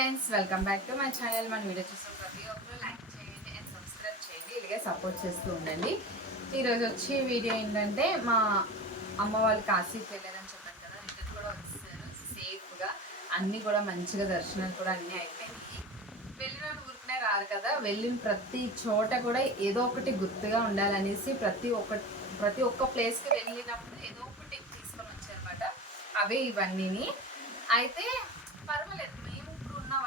Friends welcome back to my channel మన video చూసిన ప్రతి ఒక్కరు లైక్ చేయండి అండ్ సబ్స్క్రైబ్ చేయండి. ఇలాగే సపోర్ట్ చేస్తూ ఉండండి. ఈరోజు వచ్చే వీడియో ఏంటంటే మా అమ్మ వాళ్ళు కాశీకి వెళ్ళారని చెప్పాను కదా. రిటర్న్ కూడా వచ్చేసారు. సేఫ్గా అన్నీ కూడా మంచిగా దర్శనాలు కూడా అన్నీ అయిపోయినాయి. వెళ్ళిన ఊరికనే రారు కదా. వెళ్ళిన ప్రతి చోట కూడా ఏదో ఒకటి గుర్తుగా ఉండాలనేసి ప్రతి ఒక్క ప్రతి ఒక్క ప్లేస్కి వెళ్ళినప్పుడు ఏదో ఒకటి తీసుకొని వచ్చారనమాట అవే ఇవన్నీని. అయితే పర్వాలేదు.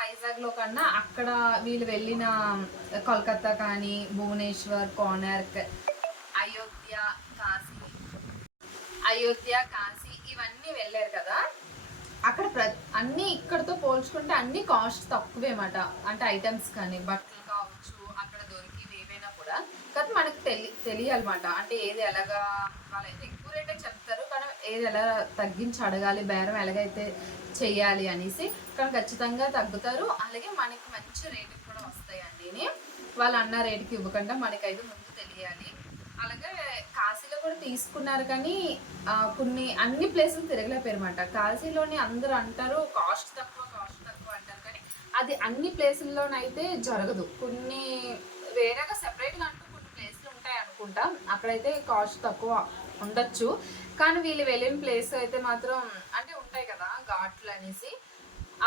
వైజాగ్లో కన్నా అక్కడ వీళ్ళు వెళ్ళిన కోల్కతా కానీ భువనేశ్వర్ కోనార్క్ అయోధ్య కాశీ అయోధ్య కాశీ ఇవన్నీ వెళ్ళారు కదా? అక్కడ ప్ర అన్నీ ఇక్కడతో పోల్చుకుంటే అన్ని కాస్ట్ తక్కువేమాట. అంటే ఐటమ్స్ కానీ బట్టలు కావచ్చు అక్కడ దొరికేవి ఏవైనా కూడా. కానీ మనకు తెలి తెలియాలన్నమాట అంటే ఏది ఎలాగా వాళ్ళైతే ఎక్కువ రేటే చెప్తారు. కానీ ఏది ఎలా తగ్గించి అడగాలి బేరం ఎలాగైతే చెయ్యాలి అనేసి కానీ ఖచ్చితంగా తగ్గుతారు. అలాగే మనకి మంచి రేటుకి కూడా వస్తాయండి వాళ్ళు అన్న రేటుకి ఇవ్వకుండా మనకైతే ముందు తెలియాలి. అలాగే కాశీలో కూడా తీసుకున్నారు కానీ కొన్ని అన్ని ప్లేసులు తిరగలేపారన్నమాట కాశీలోని అందరూ అంటారు కాస్ట్ తక్కువ కాస్ట్ తక్కువ అంటారు. కానీ అది అన్ని ప్లేసుల్లోనైతే జరగదు. కొన్ని వేరేగా సెపరేట్గా అంటూ కొన్ని ప్లేసులు ఉంటాయి అనుకుంటా అక్కడైతే కాస్ట్ తక్కువ ఉండొచ్చు. కానీ వీళ్ళు వెళ్ళిన ప్లేస్ అయితే మాత్రం అంటే ఉంటాయి కదా ఘాట్లు అనేసి.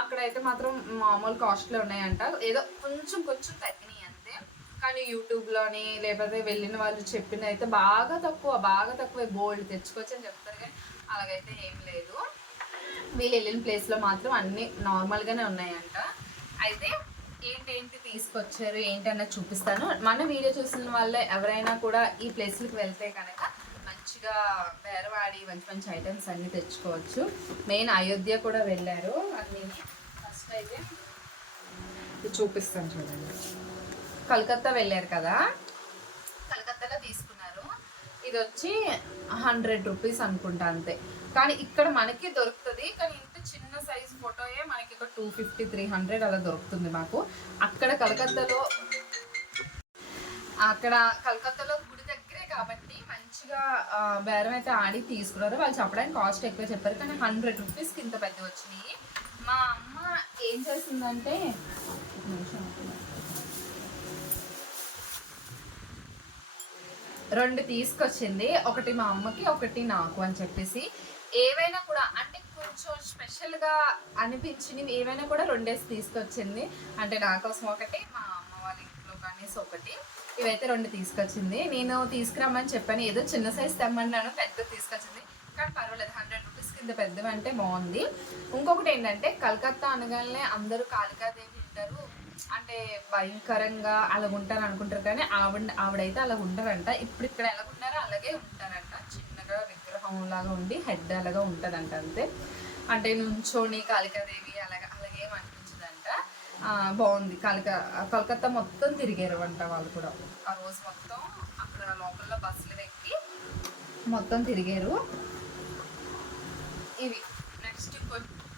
అక్కడైతే మాత్రం మామూలు కాస్ట్లో ఉన్నాయంట. ఏదో కొంచెం కొంచెం తగ్గినాయి అంతే. కానీ యూట్యూబ్లోని లేకపోతే వెళ్ళిన వాళ్ళు చెప్పిన అయితే బాగా తక్కువ బాగా తక్కువ. గోల్డ్ తెచ్చుకోవచ్చు అని చెప్తారు కానీ అలాగైతే ఏం లేదు. వీళ్ళు వెళ్ళిన ప్లేస్లో మాత్రం అన్నీ నార్మల్గానే ఉన్నాయంట. అయితే ఏంటేంటి తీసుకొచ్చారు ఏంటి అన్నది చూపిస్తాను. మన వీడియో చూసిన వాళ్ళే ఎవరైనా కూడా ఈ ప్లేస్లకు వెళ్తే కనుక మంచిగా బేరవాడి మంచి మంచి ఐటమ్స్ అన్నీ తెచ్చుకోవచ్చు. మెయిన్ అయోధ్య కూడా వెళ్ళారు. అన్నీ ఫస్ట్ అయితే చూపిస్తాను చూడండి. కలకత్తా వెళ్ళారు కదా? కలకత్తాలో తీసుకున్నారు. ఇది వచ్చి హండ్రెడ్ రూపీస్ అనుకుంటా అంతే. కానీ ఇక్కడ మనకి దొరుకుతుంది. కానీ ఇంత చిన్న సైజ్ ఫోటోయే మనకి ఒక టూ ఫిఫ్టీ త్రీ హండ్రెడ్ అలా దొరుకుతుంది మాకు. అక్కడ కలకత్తాలో అక్కడ కలకత్తాలో గుడి దగ్గరే కాబట్టి మంచిగా బేరం అయితే ఆడి తీసుకున్నారు. వాళ్ళు చెప్పడానికి కాస్ట్ ఎక్కువ చెప్పారు. కానీ హండ్రెడ్ రూపీస్కి ఇంత పెద్ద వచ్చినాయి. మా అమ్మ ఏం చేసిందంటే రెండు తీసుకొచ్చింది. ఒకటి మా అమ్మకి ఒకటి నాకు అని చెప్పేసి. ఏవైనా కూడా అంటే కొంచెం స్పెషల్గా అనిపించింది. ఏవైనా కూడా రెండేసి తీసుకొచ్చింది. అంటే నా కోసం ఒకటి మా అమ్మ వాళ్ళ ఇంట్లో కానీ ఒకటి. ఇవైతే రెండు తీసుకొచ్చింది. నేను తీసుకురమ్మని చెప్పాను. ఏదో చిన్న సైజ్ తెమ్మన్నాను పెద్ద తీసుకొచ్చింది. కానీ పర్వాలేదు హండ్రెడ్ రూపీస్ కింద పెద్దవి అంటే బాగుంది. ఇంకొకటి ఏంటంటే కలకత్తా అనగానే అందరూ కాళికాదేవి ఉంటారు. అంటే భయంకరంగా అలా ఉంటారు అనుకుంటారు కానీ ఆవిడ ఆవిడైతే అలా ఉంటారంట ఇప్పుడు ఇక్కడ ఎలా ఉన్నారో అలాగే ఉంటారంట. చిన్నగా విగ్రహం లాగా ఉండి హెడ్ అలాగా ఉంటుందంట అంతే. అంటే నుంచోని కాళికాదేవి అలాగా అలాగే బాగుంది. కాళిక కలకత్తా మొత్తం తిరిగారు అంట వాళ్ళు కూడా. ఆ రోజు మొత్తం అక్కడ లోపల బస్సులు ఎక్కి మొత్తం తిరిగారు. ఇవి నెక్స్ట్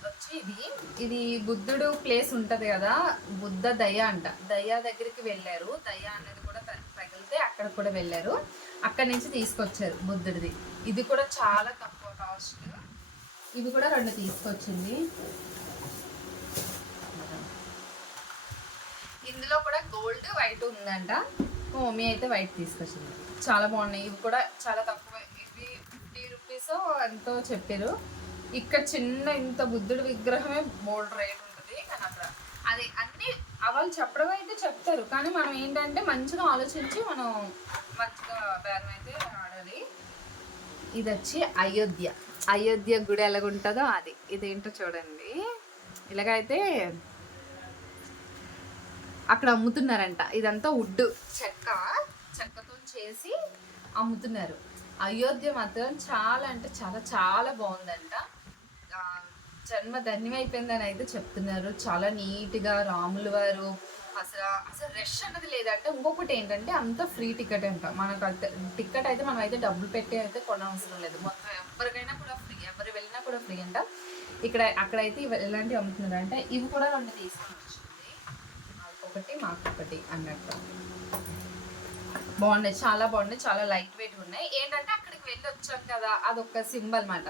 వచ్చి ఇది. ఇది బుద్ధుడు ప్లేస్ ఉంటుంది కదా బుద్ధ దయ అంట. దయ దగ్గరికి వెళ్ళారు. దయ అనేది కూడా తగిలితే అక్కడ కూడా వెళ్ళారు. అక్కడి నుంచి తీసుకొచ్చారు బుద్ధుడిది. ఇది కూడా చాలా తక్కువ కాస్ట్. ఇవి కూడా రెండు తీసుకొచ్చింది. ఇందులో కూడా గోల్డ్ వైట్ ఉందంట. మమ్మీ అయితే వైట్ తీసుకొచ్చింది. చాలా బాగున్నాయి. ఇవి కూడా చాలా తక్కువ. ఇవి ఫిఫ్టీ రూపీస్ ఎంతో చెప్పారు. ఇక్కడ చిన్న ఇంత బుద్ధుడి విగ్రహమే బోల్డ్ రేట్ ఉంటుంది కానీ అక్కడ అది అన్ని వాళ్ళు చెప్పడం అయితే చెప్తారు. కానీ మనం ఏంటంటే మంచిగా ఆలోచించి మనం మంచిగా బేరం అయితే ఆడాలి. ఇది వచ్చి అయోధ్య. అయోధ్య గుడి ఎలాగుంటుందో అది. ఇదేంటో చూడండి. ఇలాగైతే అక్కడ అమ్ముతున్నారంట. ఇదంతా వుడ్. చెక్క. చెక్కతో చేసి అమ్ముతున్నారు. అయోధ్య మాత్రం చాలా అంటే చాలా చాలా బాగుందంట. జన్మ ధన్యమైపోయిందని అయితే చెప్తున్నారు. చాలా నీట్గా రాములు వారు అసలు అసలు రష్ అన్నది లేదంటే ఇంకొకటి ఏంటంటే అంత ఫ్రీ టికెట్ అంట. మనకు టికెట్ అయితే మనం అయితే డబ్బులు పెట్టి అయితే కొనవసరం లేదు. మొత్తం ఎవరికైనా కూడా ఫ్రీ ఎవరు వెళ్ళినా కూడా ఫ్రీ అంట. ఇక్కడ అక్కడైతే ఇవి ఎలాంటివి అమ్ముతున్నారు అంటే ఇవి కూడా రెండు తీసుకొని ఒకటి మాకు ఒకటి అన్నట్టు. బాగున్నాయి చాలా బాగున్నాయి చాలా లైట్ వెయిట్ ఉన్నాయి. ఏంటంటే అక్కడికి వెళ్ళి వచ్చాం కదా అదొక సింబల్ అనమాట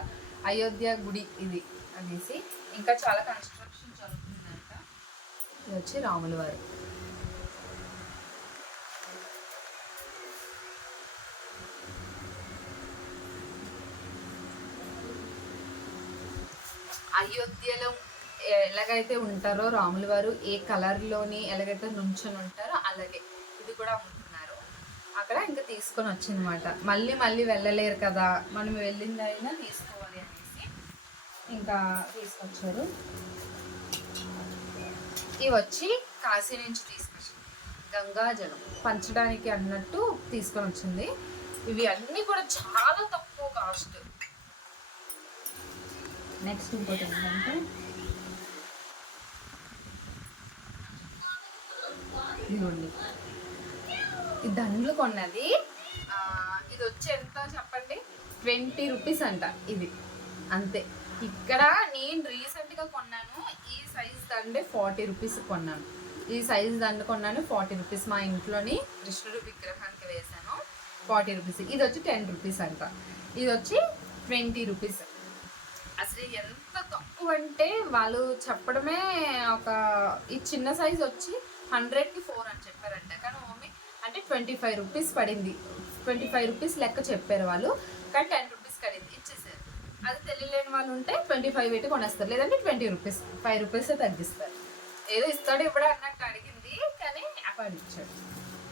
అయోధ్య గుడి ఇది అనేసి. ఇంకా చాలా కన్స్ట్రక్షన్ జరుగుతుందంట. ఇది వచ్చి రాముల వారు. అయోధ్యలో ఎలాగైతే ఉంటారో రాముల వారు ఏ కలర్లోని ఎలాగైతే నుంచొని ఉంటారో అలాగే ఇది కూడా అమ్ముతున్నారు అక్కడ ఇంకా తీసుకొని వచ్చిందనమాట మళ్ళీ మళ్ళీ వెళ్ళలేరు కదా మనం వెళ్ళిందైనా తీసుకోవాలి అనేసి ఇంకా తీసుకొచ్చారు. ఇవి వచ్చి కాశీ నుంచి తీసుకొచ్చింది. గంగాజలం పంచడానికి అన్నట్టు తీసుకొని వచ్చింది. ఇవి అన్నీ కూడా చాలా తక్కువ కాస్ట్ నెక్స్ట్ ఇంకోటి ఏంటంటే ఇదిగోండి. ఈ దండలు కొన్నది. ఇది వచ్చి ఎంత చెప్పండి? ట్వంటీ రూపీస్ అంట ఇది. అంతే. ఇక్కడ నేను రీసెంట్గా కొన్నాను. ఈ సైజ్ దండే ఫార్టీ రూపీస్ కొన్నాను. ఈ సైజ్ దండ కొన్నాను ఫార్టీ రూపీస్. మా ఇంట్లోని కృష్ణుడు విగ్రహానికి వేసాను ఫార్టీ రూపీస్. ఇది వచ్చి టెన్ రూపీస్ అంట. ఇది వచ్చి ట్వంటీ రూపీస్. అసలు ఎంత తక్కువ అంటే వాళ్ళు చెప్పడమే ఒక ఈ చిన్న సైజ్ వచ్చి హండ్రెడ్కి ఫోర్ అని చెప్పారంట. కానీ మమ్మీ అంటే ట్వంటీ ఫైవ్ రూపీస్ పడింది. ట్వంటీ ఫైవ్ రూపీస్ లెక్క చెప్పారు వాళ్ళు. కానీ టెన్ రూపీస్ పడింది ఇచ్చేసారు. అది తెలియలేని వాళ్ళు ఉంటే ట్వంటీ ఫైవ్ పెట్టి కొనేస్తారు. లేదంటే ట్వంటీ రూపీస్ ఫైవ్ రూపీస్ తగ్గిస్తారు. ఏదో ఇస్తాడు ఇప్పుడు అన్నట్టు అడిగింది. కానీ అక్కడ ఇచ్చాడు.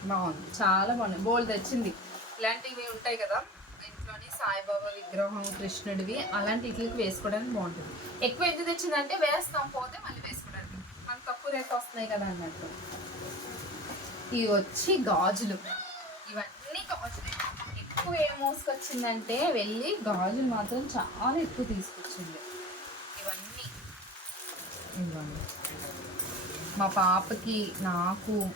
బాగుంది. చాలా బాగుంది. బోల్ తెచ్చింది. ఇలాంటివి ఉంటాయి కదా. ఇంట్లోని సాయిబాబా విగ్రహం కృష్ణుడివి అలాంటి ఇట్లకి వేసుకోవడానికి బాగుంటుంది. ఎక్కువ ఎందుకు తెచ్చిందంటే వేస్తాం పోతే మళ్ళీ వేసుకోవడానికి రేట్ వస్తున్నాయి కదా అన్నట్టు. ఇవి వచ్చి గాజులు. ఇవన్నీ గాజులు. ఎక్కువ ఏం మోసుకొచ్చిందంటే వెళ్ళి గాజులు మాత్రం చాలా ఎక్కువ తీసుకొచ్చింది. ఇవన్నీ. ఇవ్వండి. మా పాపకి నాకు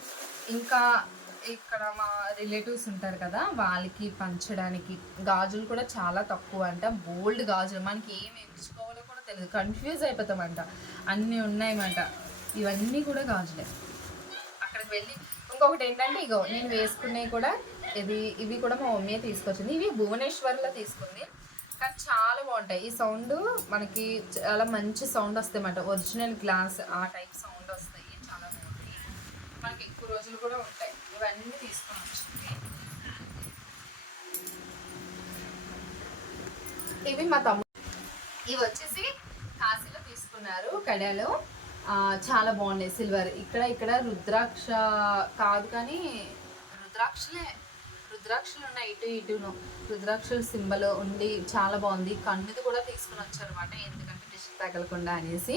ఇంకా ఇక్కడ మా రిలేటివ్స్ ఉంటారు కదా వాళ్ళకి పంచడానికి గాజులు కూడా చాలా తక్కువ అంట. బోల్డ్ గాజులు. మనకి ఏం ఎంచుకోవాలో కూడా తెలియదు. కన్ఫ్యూజ్ అయిపోతామంట. అన్నీ ఉన్నాయన్నమాట ఇవన్నీ కూడా గాజులే అక్కడికి వెళ్ళి ఇంకొకటి ఏంటంటే ఇగో నేను వేసుకునేవి కూడా ఇది ఇవి కూడా మా మమ్మీ తీసుకొచ్చింది. ఇవి భువనేశ్వర్లో తీసుకుంది. కానీ చాలా బాగుంటాయి. ఈ సౌండ్ మనకి చాలా మంచి సౌండ్ వస్తాయి అన్నమాట ఒరిజినల్ గ్లాస్ ఆ టైప్ సౌండ్ వస్తాయి. చాలా బాగుంటాయి. మనకి ఎక్కువ రోజులు కూడా ఉంటాయి. ఇవన్నీ తీసుకొని వచ్చింది. ఇవి మా తమ్ముడు. ఇవి వచ్చేసి కాశీలో తీసుకున్నారు కడాలో. చాలా బాగున్నాయి. సిల్వర్. ఇక్కడ ఇక్కడ రుద్రాక్ష కాదు కానీ రుద్రాక్షలే రుద్రాక్షలు ఉన్నాయి ఇటు ఇటును. రుద్రాక్షల సింబల్ ఉండి చాలా బాగుంది. కన్నుది కూడా తీసుకుని వచ్చారనమాట ఎందుకంటే డిష్ తగలకుండా అనేసి.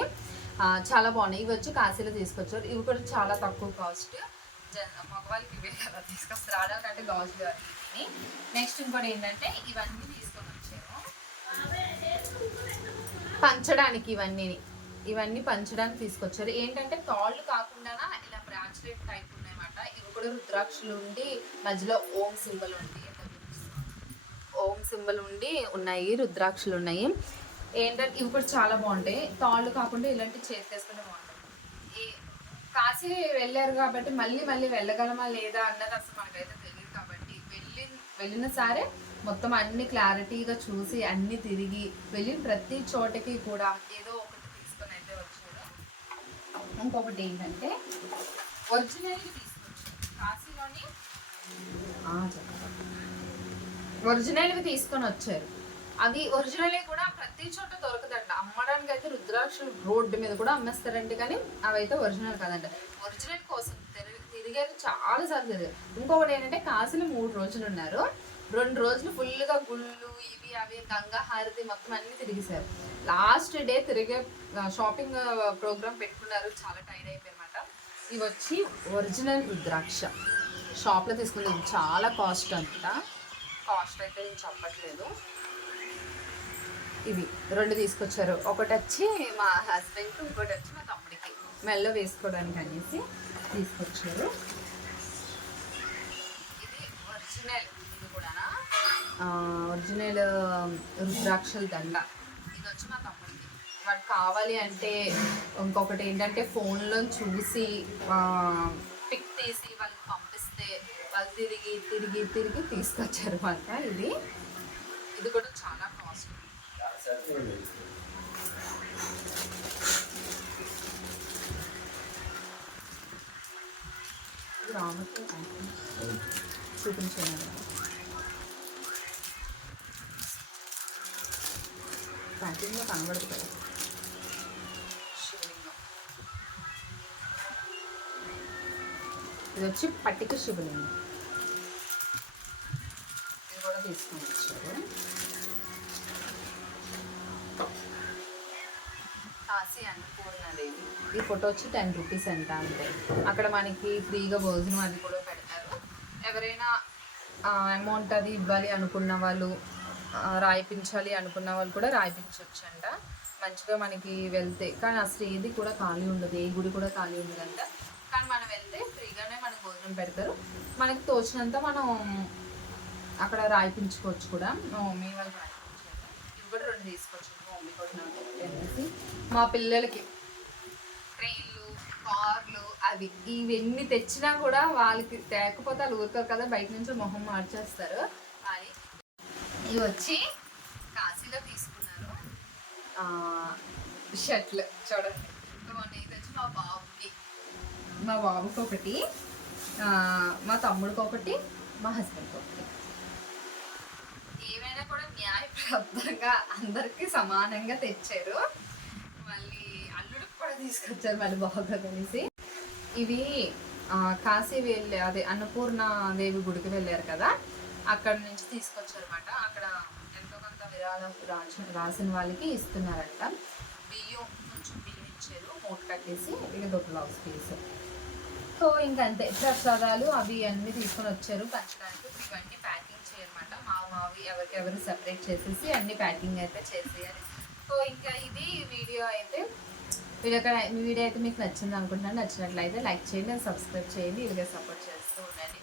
చాలా బాగున్నాయి. ఇవి వచ్చి కాశీలో తీసుకొచ్చారు. ఇవి కూడా చాలా తక్కువ కాస్ట్. మగవాళ్ళకి ఇవే కదా. తీసుకొస్తారు ఆడవాళ్ళకంటే అని నెక్స్ట్ ఇంకోటి ఏంటంటే ఇవన్నీ తీసుకొని వచ్చాము. పంచడానికి ఇవన్నీ ఇవన్నీ పంచడానికి తీసుకొచ్చారు. ఏంటంటే తాళ్ళు కాకుండా ఇలా బ్రాంచ్లెట్ టైప్ ఉన్నాయన్నమాట. ఇవి కూడా రుద్రాక్షలు ఉండి మధ్యలో ఓం సింబల్ ఉంది ఓం సింబల్ ఉండి ఉన్నాయి రుద్రాక్షలు ఉన్నాయి. ఏంటంటే ఇవి కూడా చాలా బాగుంటాయి. తాళ్ళు కాకుండా ఇలాంటి చేతి వేసుకుంటే బాగుంటాయి ఈ కాశీ వెళ్ళారు కాబట్టి మళ్ళీ మళ్ళీ వెళ్ళగలమా లేదా అన్నది అసలు మనకైతే తెలియదు కాబట్టి వెళ్ళి వెళ్ళిన సరే మొత్తం అన్ని క్లారిటీగా చూసి అన్ని తిరిగి వెళ్ళిన ప్రతి చోటకి కూడా ఏదో ఒకటి తీసుకొని అయితే వచ్చాడు ఇంకొకటి ఏంటంటే ఒరిజినల్ కాశీలోని. ఒరిజినల్వి తీసుకొని వచ్చారు. అది ఒరిజినల్ కూడా ప్రతి చోట దొరకదంట. అమ్మడానికి అయితే రుద్రాక్షలు రోడ్డు మీద కూడా అమ్మేస్తారంటే కానీ అవైతే ఒరిజినల్ కాదంట. ఒరిజినల్ కోసం తిరిగి తిరిగారు చాలా సార్లు తిరిగారు ఇంకొకటి ఏంటంటే కాశీలో మూడు రోజులు ఉన్నారు. రెండు రోజులు ఫుల్గా గుళ్ళు ఇవి అవి గంగా హారతి మొత్తం అన్ని తిరిగేశారు. లాస్ట్ డే తిరిగే షాపింగ్ ప్రోగ్రామ్ పెట్టుకున్నారు. చాలా టైర్డ్ అయిపోయారన్నమాట ఇవి వచ్చి ఒరిజినల్ రుద్రాక్ష. షాప్లో తీసుకున్నది చాలా కాస్ట్ అంట కాస్ట్ అయితే నేను చెప్పట్లేదు. ఇవి రెండు తీసుకొచ్చారు. ఒకటి వచ్చి మా హస్బెండ్కి ఇంకోటి వచ్చి మా తమ్ముడికి. మెల్లో వేసుకోవడానికి అనేసి తీసుకొచ్చారు. ఇది ఒరిజినల్. ఒరిజినల్ రుద్రాక్షల దండ. ఇది వచ్చి మా తమ్ముడికి వాడు కావాలి అంటే ఇంకొకటి ఏంటంటే ఫోన్లో చూసి పిక్ తీసి వాళ్ళకి పంపిస్తే వాళ్ళు తిరిగి తిరిగి తిరిగి తీసుకొచ్చారు అనమాట ఇది. ఇది కూడా చాలా కాస్ట్ రానట్టు చూపించాను ప్యాకింగ్లో కనబడదు కదా శివలింగం ఇది వచ్చి పట్టిక శివలింగం. ఇది కూడా తీసుకొని వచ్చారు. కాశీ అన్నపూర్ణదేవి ఈ ఫోటో వచ్చి టెన్ రూపీస్ అంట అంతే. అక్కడ మనకి ఫ్రీగా భోజనం అది కూడా పెడతారు. ఎవరైనా అమౌంట్ అది ఇవ్వాలి అనుకున్న వాళ్ళు రాయిపించాలి అనుకున్న వాళ్ళు కూడా రాయిపించవచ్చు అంట మంచిగా మనకి వెళ్తే కానీ అసలు ఏది కూడా ఖాళీ ఉండదు ఏ గుడి కూడా ఖాళీ ఉండదంట. కానీ మనం వెళ్తే ఫ్రీగానే మనకు భోజనం పెడతారు. మనకి తోచినంత మనం అక్కడ రాయిపించుకోవచ్చు కూడా. మా మమ్మీ వాళ్ళు రాయిపించారు. ఇవి కూడా రెండు తీసుకోవచ్చు మా మమ్మీ కూడా నాకు అనేసి. మా పిల్లలకి ట్రైన్లు కార్లు అవి ఇవన్నీ తెచ్చినా కూడా వాళ్ళకి తేకపోతే వాళ్ళు ఊరుకోరు కదా బయట నుంచి మొహం మార్చేస్తారు. ఇది వచ్చి కాశీలో తీసుకున్నారు. షర్ట్లు చూడండి. ఇది వచ్చి మా బాబుకి. మా బాబుకి ఒకటి మా తమ్ముడికి ఒకటి మా హస్బెండ్కి ఒకటి. ఏమైనా కూడా న్యాయప్రాప్తంగా అందరికీ సమానంగా తెచ్చారు. మళ్ళీ అల్లుడికి కూడా తీసుకొచ్చారు మళ్ళీ బాగా కలిసి ఇవి కాశీ వెళ్ళే అదే అన్నపూర్ణ దేవి గుడికి వెళ్ళారు కదా? అక్కడ నుంచి తీసుకొచ్చారు అనమాట అక్కడ ఎంతో కొంత విరాళం రాసిన రాసిన వాళ్ళకి ఇస్తున్నారంట. బియ్యం కొంచెం బియ్యం ఇచ్చారు మూట కట్టేసి ఇది ఒక బ్లౌజ్ పీస్ సో ఇంకంతే. ప్రసాదాలు అవి అన్నీ తీసుకొని వచ్చారు. పంచడానికి ఇప్పుడు ఇవన్నీ ప్యాకింగ్ చేయనమాట మా మావి ఎవరికెవరు సెపరేట్ చేసేసి అన్ని ప్యాకింగ్ అయితే చేసేయాలి. సో ఇంకా ఇది వీడియో అయితే వీడియో వీడియో అయితే మీకు నచ్చింది అనుకుంటున్నాను. నచ్చినట్లయితే లైక్ చేయండి సబ్స్క్రైబ్ చేయండి. ఇలాగే సపోర్ట్ చేస్తూ ఉండండి.